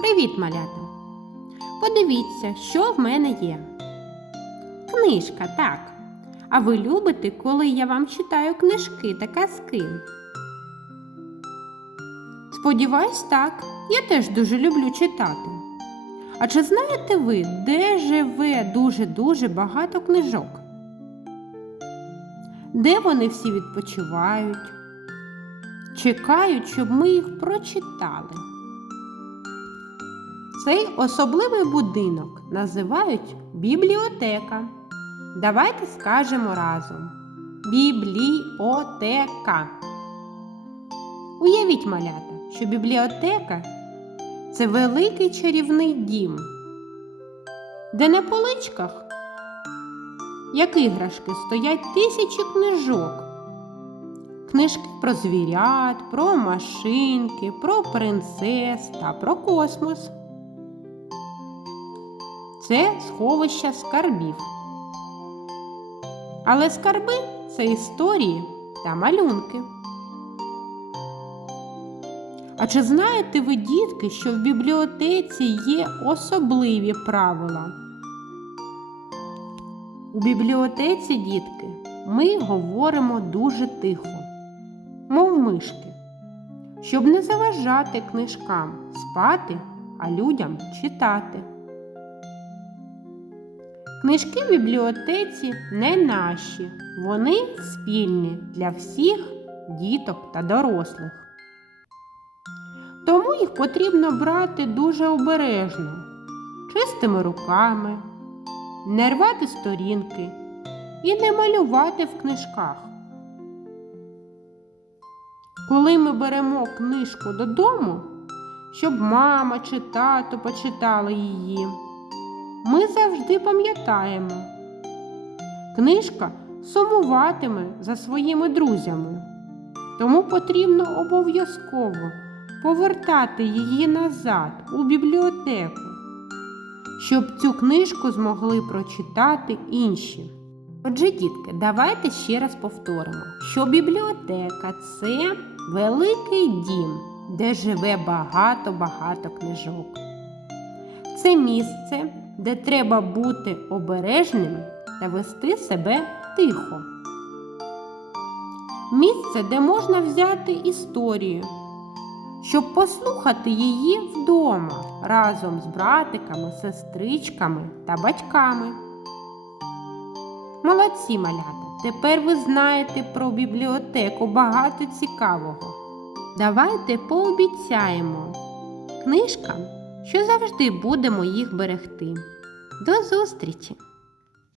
Привіт, малята! Подивіться, що в мене є. Книжка, так. А ви любите, коли я вам читаю книжки та казки? Сподіваюсь, так. Я теж дуже люблю читати. А чи знаєте ви, де живе дуже-дуже багато книжок? Де вони всі відпочивають? Чекають, щоб ми їх прочитали. Цей особливий будинок називають бібліотека. Давайте скажемо разом. Бібліотека. Уявіть, малята, що бібліотека це великий чарівний дім, де на поличках, як іграшки, стоять тисячі книжок. Книжки про звірят, про машинки, про принцес та про космос. Це сховище скарбів. Але скарби це історії та малюнки. А чи знаєте ви, дітки, що в бібліотеці є особливі правила? У бібліотеці, дітки, ми говоримо дуже тихо, мов мишки, щоб не заважати книжкам спати, а людям читати. Книжки в бібліотеці не наші, вони спільні для всіх діток та дорослих. Тому їх потрібно брати дуже обережно, чистими руками, не рвати сторінки і не малювати в книжках. Коли ми беремо книжку додому, щоб мама чи тато почитали її, ми завжди пам'ятаємо, книжка сумуватиме за своїми друзями, тому потрібно обов'язково повертати її назад у бібліотеку, щоб цю книжку змогли прочитати інші. Отже, дітки, давайте ще раз повторимо, що бібліотека це великий дім, де живе багато-багато книжок. Це місце, де треба бути обережним та вести себе тихо. Місце, де можна взяти історію, щоб послухати її вдома разом з братиками, сестричками та батьками. Молодці малята! Тепер ви знаєте про бібліотеку багато цікавого. Давайте пообіцяємо книжкам, що завжди будемо їх берегти. До зустрічі!